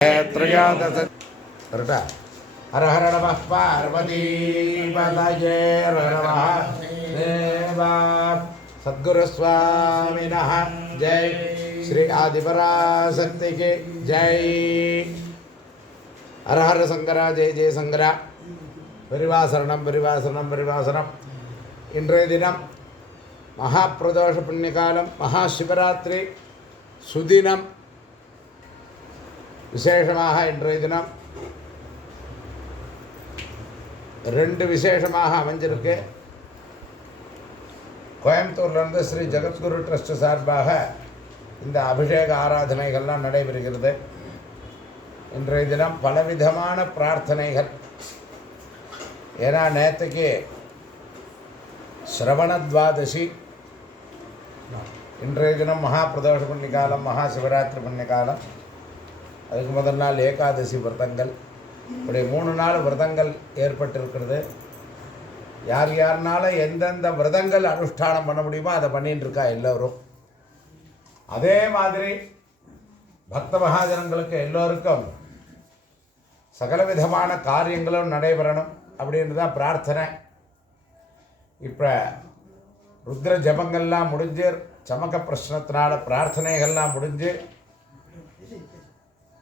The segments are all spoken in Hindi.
கரெக்டா? ஹர ஹர நம பார்வதீபதயே நம தேவா சத்குரு சுவாமின ஜெய் ஸ்ரீ ஆதிபராசக்திக்கு ஜெய். ஹர ஹர சங்கரா ஜெய் ஜெய சங்கரா. பரிவாசரணம் பரிவாசரணம் பரிவாசனம். இன்றைய தினம் மகாபிரதோஷ புண்ணியகாலம், மகாசிவராத்திரி சுதினம். விசேஷமாக இன்றைய தினம் ரெண்டு விசேஷமாக அமைஞ்சிருக்கு. கோயம்புத்தூர்லேருந்து ஸ்ரீ ஜெகத்குரு ட்ரஸ்ட் சார்பாக இந்த அபிஷேக ஆராதனைகள்லாம் நடைபெறுகிறது. இன்றைய தினம் பலவிதமான பிரார்த்தனைகள். ஏன்னா நேற்றுக்கு ஸ்ரவணத்வாதசி, இன்றைய தினம் மகாபிரதோஷ புண்ணியகாலம், மகாசிவராத்திரி புண்ணியகாலம். அதுக்கு முதல் நாள் ஏகாதசி விரதங்கள். இப்படி 3 நாள் விரதங்கள் ஏற்பட்டிருக்கிறது. யார் யாருனால எந்தெந்த விரதங்கள் அனுஷ்டானம் பண்ண முடியுமோ அதை பண்ணிட்டு இருக்கா எல்லோரும். அதே மாதிரி பக்த மகாஜனங்களுக்கு எல்லோருக்கும் சகலவிதமான காரியங்களும் நடைபெறணும் அப்படின்னு தான் பிரார்த்தனை. இப்போ ருத்ர ஜபங்கள்லாம் முடிஞ்சு, சமக்க பிரச்சனத்தினால பிரார்த்தனைகள்லாம் முடிஞ்சு,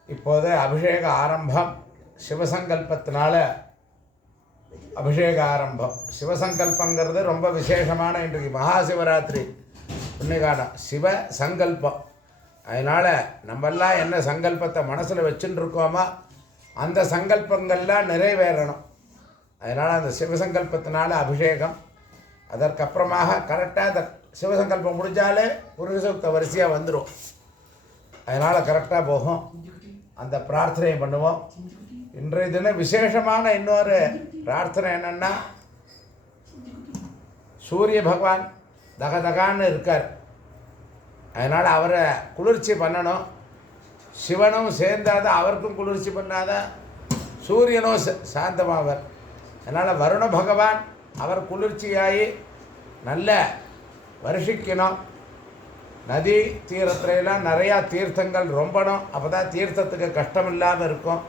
இப்போது அபிஷேக ஆரம்பம். சிவசங்கல்பத்தினால அபிஷேக ஆரம்பம். சிவசங்கல்பங்கிறது ரொம்ப விசேஷமான இன்றைக்கு மகாசிவராத்திரி புண்ணியகாலம். சிவ சங்கல்பம். அதனால் நம்மெல்லாம் என்ன சங்கல்பத்தை மனசில் வச்சுட்டு இருக்கோமோ அந்த சங்கல்பங்கள்லாம் நிறைவேறணும். அதனால் அந்த சிவசங்கல்பத்தினால அபிஷேகம். அதற்கப்புறமாக கரெக்டாக அந்த சிவசங்கல்பம் முடிஞ்சாலே புருஷ சூக்த வரிசையாக வந்துடும். அதனால் கரெக்டாக போகும். அந்த பிரார்த்தனை பண்ணுவோம். இன்றைய தினம் விசேஷமான இன்னொரு பிரார்த்தனை என்னென்னா, சூரிய பகவான் தகதகான்னு இருக்கார். அதனால் அவரை குளிர்ச்சி பண்ணணும். சிவனும் சேர்ந்தாத அவருக்கும் குளிர்ச்சி பண்ணாத சூரியனும் சாந்தமாவர். அதனால் வருண பகவான் அவர் குளிர்ச்சியாகி நல்ல வருஷிக்கணும். நதி தீரத்துலாம் நிறையா தீர்த்தங்கள் ரொம்பணும். அப்போ தான் தீர்த்தத்துக்கு கஷ்டம் இல்லாமல் இருக்கும்.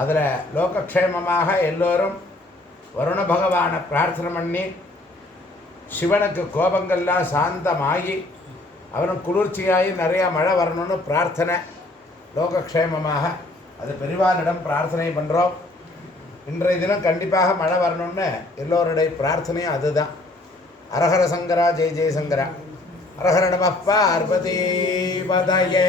அதில் லோகக்ஷேமமாக எல்லோரும் வருண பகவானை பிரார்த்தனை பண்ணி சிவனுக்கு கோபங்கள்லாம் சாந்தமாகி அவனும் குளிர்ச்சியாகி நிறையா மழை வரணும்னு பிரார்த்தனை. லோகக்ஷேமமாக அது பெரிவாரிடம் பிரார்த்தனை பண்ணுறோம். இன்றைய தினம் கண்டிப்பாக மழை வரணும்னு எல்லோருடைய பிரார்த்தனையும் அதுதான். ஹரஹர சங்கரா ஜெய் ஜெய சங்கரா. ஹரஹர நம பார்வதீபதயே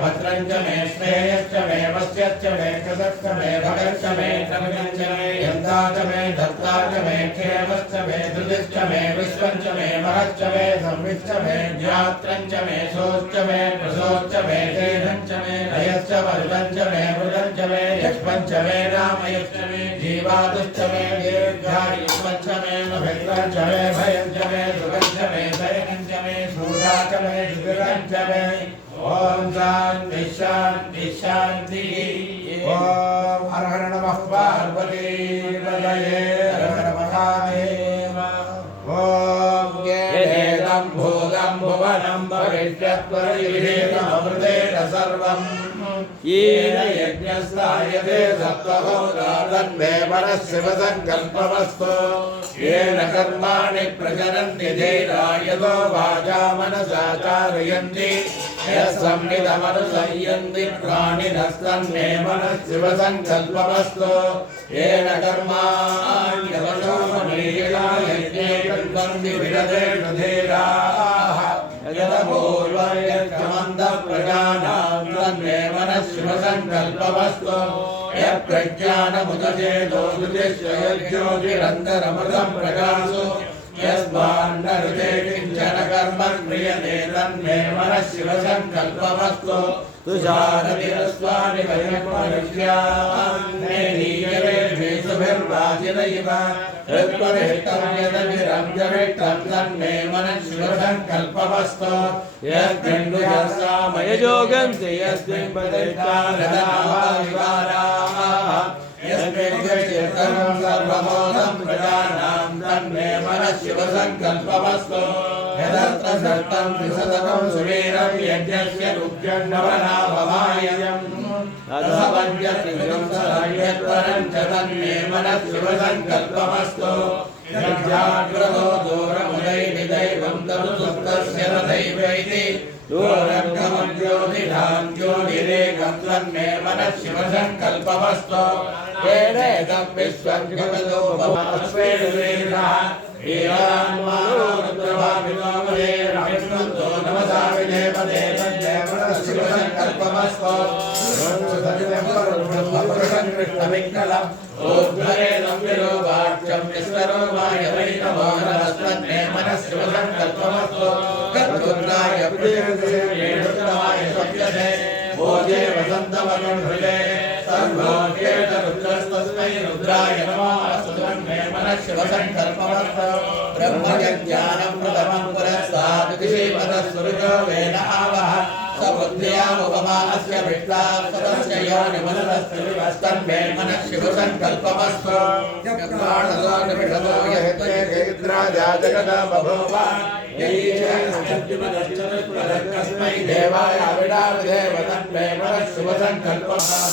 भद्रञ्च मे श्रेयश्च मे वश्यश्च मे कृतश्च मे भगश्च मे तनुजश्च मे यन्ता च मे धर्ता च मे क्षेमश्च मे धृतिश्च मे विश्वञ्च मे महश्च मे संविश्च मे ज्ञात्रञ्च मे सोश्च मे प्रसोश्च मे तेजञ्च मे लयश्च वरुणञ्च मे मृदञ्च मे यक्ष्मञ्च मे रामयश्च मे जीवादुश्च मे दीर्घायुष्मञ्च मे मभेन्द्रञ्च मे भयञ्च मे सुगञ्च मे दयनञ्च मे शूरा च मे सुगिरञ्च मे ओम शांति शांति शांति. ओम हर हर नमः पार्वतीपतये हर हर महादेव. ओम येदं भूतं भुवनं भविष्यत्परिविधेयमृतेन सर्वं येन यज्ञस्तायते सत्त्वहोरातन्देवनः शिवसङ्कल्पमस्तु. येन कर्माणि प्रचरन्ति धीरायतो वाचा मनसा चारयन्ति यस्संविदमनुसंयन्ति प्राणिनस्तन्मे मनः शिवसङ्कल्पमस्तु. येन कर्माण्यवशोमनीयज्ञे कन्वन्ति विदधेषु धीराः यदपूर्वं यत्कमन्तप्रजानां तन्मे मनः शिवसङ्कल्पमस्तु. यत्प्रज्ञानमुदचेतो ज्योतिरन्तरमृतं प्रकाशो यस्मान्नरुते किञ्चन कर्म क्रियते तन्मे मनः शिवसङ्कल्पमस्तु. तुषारतिरस्वानि वैर्परिष्यान्नेनीयवेषुभिर्वाचिनैव यत्परिष्टं यदभिरञ्जविष्टं तन्मे मनः शिवसङ्कल्पमस्तु. यस्मिन्नुजसामयजोगन्ति यस्मिन् प्रतिष्ठानदावारिवाराः यस्मिन् सर्वमोदं प्रजानां तन्मे मनः शिवसङ्कल्पमस्तु यदत्र सत्तं त्रिशतकं सुवीरं यज्ञस्य रुद्रन्नवनाभवायम् रसवज्रत्रिगं सदायत्वरं च तन्मे मनः शिवसङ्कल्पमस्तु यज्ञाग्रहो दूरमुदैर्दैवं तरुसुप्तस्य तथैवैति दूरङ्गमं ज्योतिषां ज्योतिरेकं तन्मे मनः शिवसङ्कल्पमस्तु वेदेदं विश्वं जगतो भवास्वेदवेदः ीरान्मानो रुद्रभावितोमदेर्विष्णुतो नमसा विदेवते तन्मे मनः शिवसङ्कल्पमस्तु ब्रह्मपुरुषं कृष्णविङ्कलम् ऊर्ध्वरेदं विरूपाक्षं विश्वरूपाय वै नमो नमस्तन्मे मनः शिवसङ्कल्पमस्तु गद्रुद्राय प्रचेतसेय सत्यते भोजे वसन्तमनुहृदे सर्वोऽकेतरुद्रस्तस्मै रुद्राय नमः तन्मे मनः शिवसङ्कल्पमस्तु ब्रह्मज्ञानं प्रथमं पुरस्तात् दिशीपदस्वरुजो वेद आवः स बुद्ध्यामुपमा अस्य विष्टा सदस्य योनिमनस्तन्मे मनः शिवसङ्कल्पमस्तु यत्प्राणदो निमिषदो यत्ते केन्द्राजा जगदा बभूव यैषस्मै देवाय विडाविदेव तन्मे मनः शिवसङ्कल्पमस्तु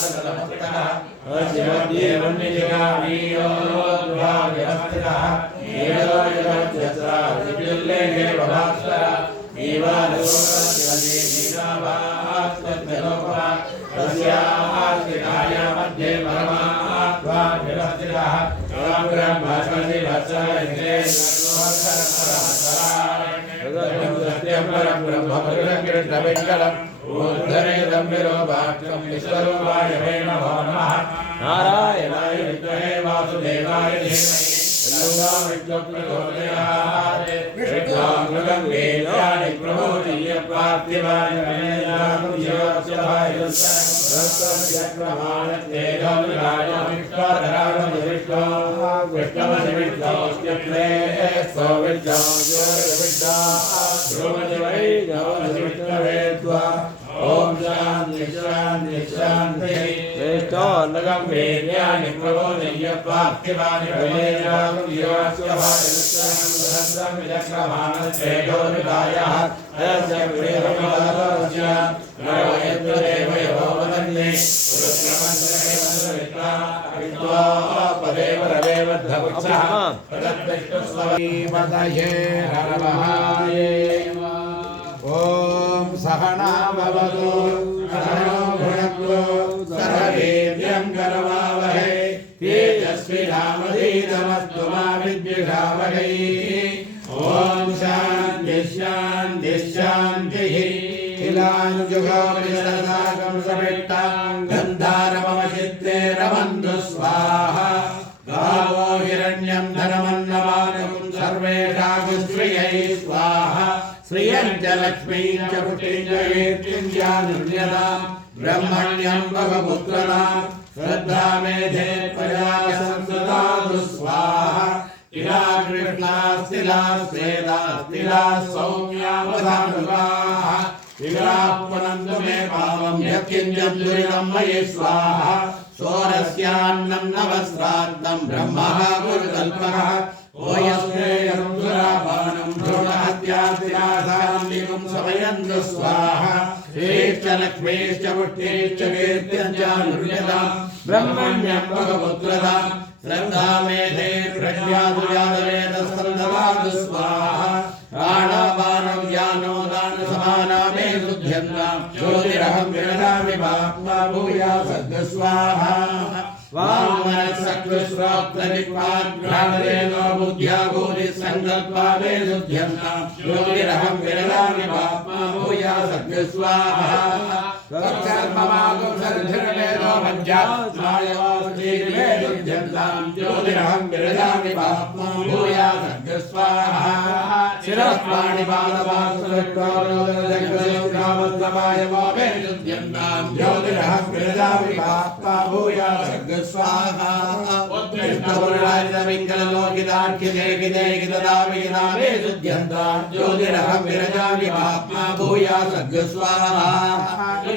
शिवदेवन्निजगामीयो भाव्यवस्थितः नीलो युगत्यस्रा विद्युल्लेखे भवास्वरा ईवालोकदेवीनाभास्तत्यलोकः तस्याः मध्ये परमात्मा व्यवस्थितः ब्रह्मस्पति वत्सरे सत्यं परं ब्रह्मपुरुषं कृष्णविङ्कलम् ऊर्ध्वरेदं विरूपाक्षं विश्वरूपाय वै नमो नमः नारायणाय विद्महे वासुदेवाय धीमहि विष्णुमृगं वेदानि प्रबोधीय पार्थिवाय ओम शांति शांति शांति वेदान्तगं वेद्यानि प्रबोधय्य पार्थिवानि वेदां योऽस्यभाय सहस्रं विचक्रमाणस्य गौरदायः अस्य प्रियमदास्य नवयत्रदेवयो वदन्ति रुद्रमन्त्रमेवन्त्रित्वा विद्वा पदेव रवेवद्धवत्सः तद्विष्णुस्वरीमदये नमः ओम सहना भवतु सहनो भुनक्तु सह वीर्यं करवावहै तेजस्विनावधीतमस्तु मा विद्विषावहै ओम शान्ति शान्ति शान्तिः किलानुजुगोपनिषदाकं समिट्टां गन्धारमवचित्ते रमन्तु स्वाहा गावो हिरण्यं धनमन्नवानं सर्वेषां श्रियै स्वाहा श्रियं च लक्ष्मीं च पुष्टिं च कीर्तिं च निर्यतां ब्रह्मण्यं भगपुत्रतां श्रद्धा मेधे प्रजा संसदातु स्वाहा तिला कृष्णा स्थिला स्वेदा स्थिला सौम्या वधानुगाः विग्रापनन्तु मे पावं यत्किञ्चित् दुरितं मयि स्वाहा सोरस्यान्नं नवस्राद्धं ब्रह्मः गुरुकल्पः ओयस्मेयं सुरापानं भ्रूणहत्यादिनाशां दिगुं समयन्तु स्वाहा श्रीश्च लक्ष्मीश्च पुष्टिश्च कीर्त्यं च निर्यतां ब्रह्मण्यं भगपुत्रतां श्रद्धा मेधे प्रज्ञातु यादवेदस्तन्ददातु स्वाहा प्राणापानं ज्ञानो दानसमाना मे शुद्ध्यन्तां ज्योतिरहं विरजामि महात्मा भूया सद्गस्वाहा वाङ्मनस्सकृश्रोक्तनिक्वाग्रामरेणो बुद्ध्या भूरिसङ्कल्पा मे शुद्ध्यन्तां ज्योतिरहं विरजामि महात्मा भूया सद्गस्वाहा तत्कर्ममागुसर्जनमेनो मज्जात्मायवास्तीर्मे शुद्ध्यन्तां ज्योतिरहं विरजामि महात्मा भूया सद्गस्वाहा शिरस्पाणिपादवासुरक्रोदजगदोग्रामद्रवायवो मे शुद्ध्यन्तां ज्योतिरहं विरजामि महात्मा भूया सद्गस्वाहा उत्कृष्टपुरुषार्जविङ्कललोकितार्किदेकिदेकिददामिना मे शुद्ध्यन्तां ज्योतिरहं विरजामि महात्मा भूया सद्गस्वाहा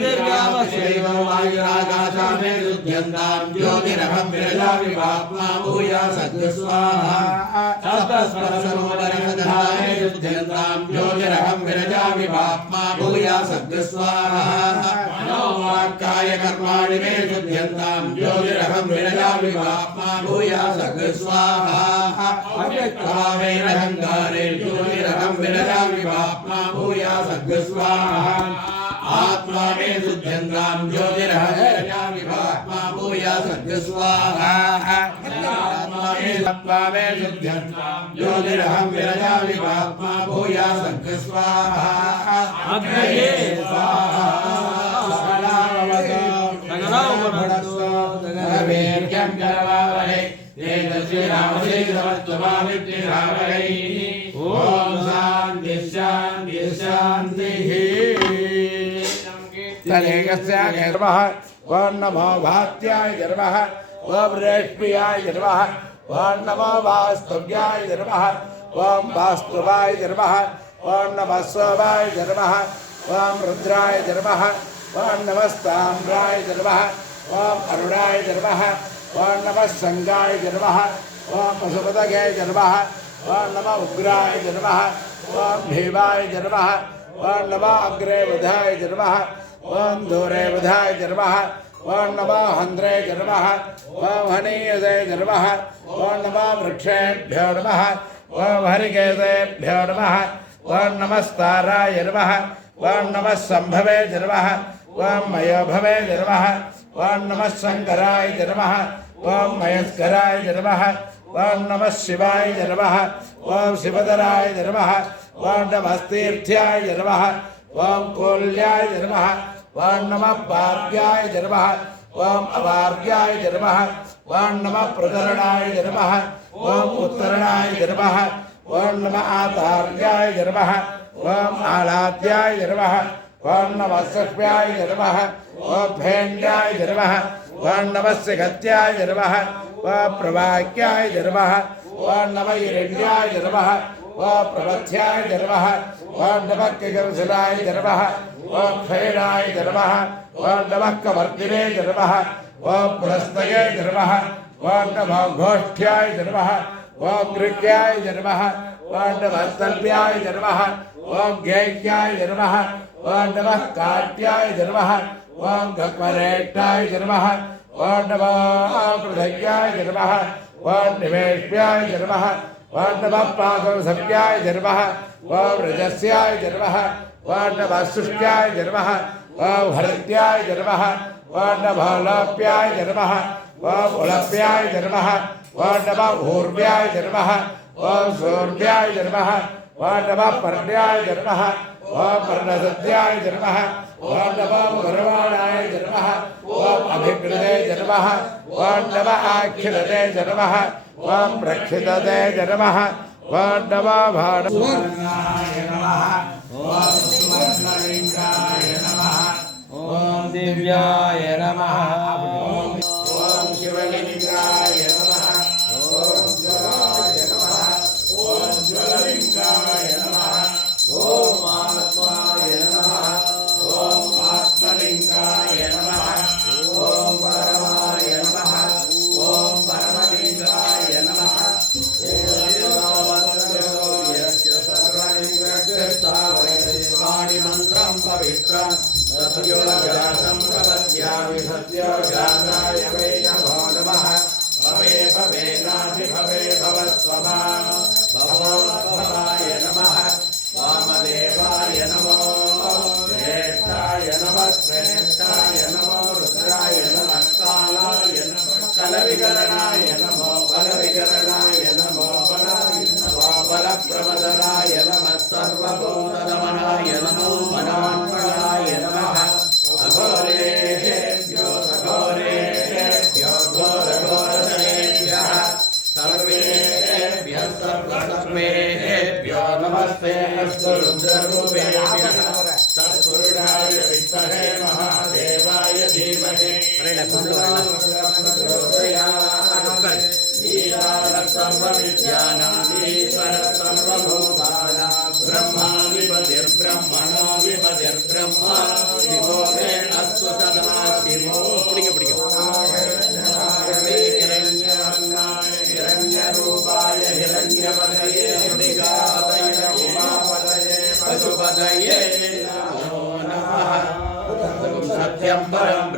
दीर्घावशैव वायुराकाशा मे शुद्ध्यन्तां ज्योतिरहं विरजामि महात्मा भूया सद्गस्वाहा सप्तस्वरसरोवरसजनाय युध्यन्तां ज्योतिरहं विरजामि पाप्मा भूया सद्गस्वाहा मनोवाक्काय कर्माणि मे शुद्ध्यन्तां ज्योतिरहं विरजामि पाप्मा भूया सद्गस्वाहा अव्यक्तभावेरहङ्कारे ज्योतिरहं विरजामि पाप्मा भूया सद्गस्वाहा आत्मा मे शुद्ध्यन्तां ज्योतिरहं विरजामि पाप्मा भूया सद्गस्वाहा आत्मा मे शुद्ध्यन्तां ज्योतिरहं विरजामि पाप्मा भूया सद्गस्वाहा अग्नये स्वाहा वीर्यं करवावहै तेजस्विनावधि समस्तमाविद्विषावहै ॐ शान्ति शान्ति शान्तिः तदेकस्याय नमः ॐ नमो भात्याय नमः ॐ रेष्म्याय नमः ॐ नमो वास्तव्याय नमः ॐ वास्तवाय नमः ॐ नमः सोमाय नमः ॐ रुद्राय नमः ॐ नमस्ताम्राय नमः ॐ अरुणाय नमः ॐ नमः संगाय नमः ॐ पशुपतये नमः ॐ नमः उग्राय नमः ॐ भीमाय नमः ॐ नमः अग्रे बुधाय नमः ॐ दूरे बुधाय नमः ॐ नमः हन्द्रे नमः ॐ हनीयसे नमः ॐ नमः वृक्षेभ्यो नमः ॐ हरिकेशेभ्यो नमः ॐ नमस्ताराय नमः ॐ नमः सम्भवे नमः ॐ मयोभवे नमः ॐ नमः शङ्कराय नमः ॐ मयस्कराय नमः ॐ नमः शिवाय नमः ॐ शिवधराय नमः ॐ नमस्तीर्थ्याय नमः ॐ कोल्याय नमः ॐ नमः पार्याय नमः ॐ अवार्याय नमः ॐ नमः प्रकरणाय नमः ॐ उत्तरणाय नमः ॐ नमः आतार्याय नमः ॐ आलाद्याय नमः ॐ नमः सख्याय नमः ॐ भेन्द्याय नमः ॐ नमः सिगत्याय नमः ॐ प्रवाक्याय नमः ॐ नमः हिरण्याय नमः ॐ प्रवथ्याय नमः ॐ नमः किगंसलाय नमः ॐ फैराय नमः ॐ नमः कवर्तिने नमः ॐ पुरस्तये नमः ॐ नमः घोष्ठ्याय नमः ॐ गृह्याय नमः ॐ नमः तल्प्याय नमः ॐ ज्ञेयाय नमः ॐ नमः काट्याय नमः ॐ गक्वरेट्टाय नमः ॐ नमः पृथग्याय नमः ॐ निवेश्याय नमः ॐ नमः पाकसव्याय नमः ॐ रजस्याय नमः ॐ नमः शुष्क्याय नमः ॐ हरत्याय नमः ॐ नमः लाप्याय नमः ॐ उलप्याय नमः ॐ नमः ऊर्व्याय नमः ॐ शूर्व्याय नमः ॐ नमः पर्ण्याय नमः ॐ पर्णसद्याय नमः ॐ नमः गर्वाणाय नमः ॐ अभिकृते नमः ॐ नमः आख्यते नमः ॐ प्रक्षितते नमः ॐ नमः भाणुवर्णाय नमः ॐ सुवर्णलिङ्गाय नमः ॐ दिव्याय नमः ॐ शिवलिङ्गाय नमः ॐ ज्वलाय नमः ॐ ज्वललिङ्गाय नमः ॐ आत्माय नमः ॐ आत्मलिङ्गाय नमः ॐ परमाय नमः ॐ परमलिङ्गाय नमः मंत्रं पवित्रं सत्योजातं प्रपद्यामि सत्योजातं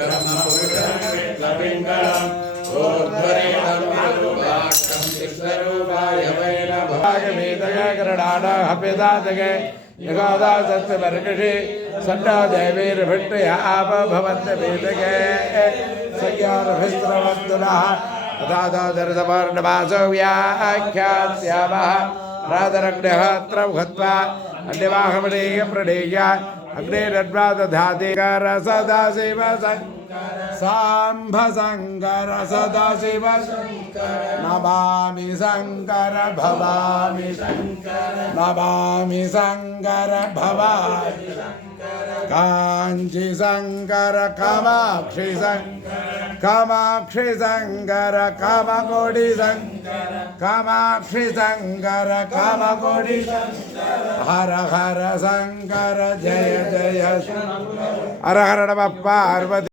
ब्रह्मपुरुषं विष्णुपिङ्गलम् ऊर्ध्वरेणं विरूपाक्षं विश्वरूपाय वै नमः वेदगे गरुडाडहपिदादगे यगादासत्यवर्गषि सन्ना देवीर्भिट्टया भवन्त वेदगे संज्ञानभिस्रवन्तुनः तथादर्शवर्णवासो व्याख्यास्यामः राधरग्नहत्रं गत्वा अन्यवाहमणीय प्रणीय अग्निरड्वा दधाति सदाशिव साम्भ शङ्कर सदाशिव नमामि शङ्कर भवामि नमामि शङ्कर भवामि काञ्ची शङ्कर कामाक्षि कामाक्षि शङ्कर कामकोटि कामाक्षि शङ्कर कामकोटि हर हर शङ्कर जय जय हर हर नमः पार्वती।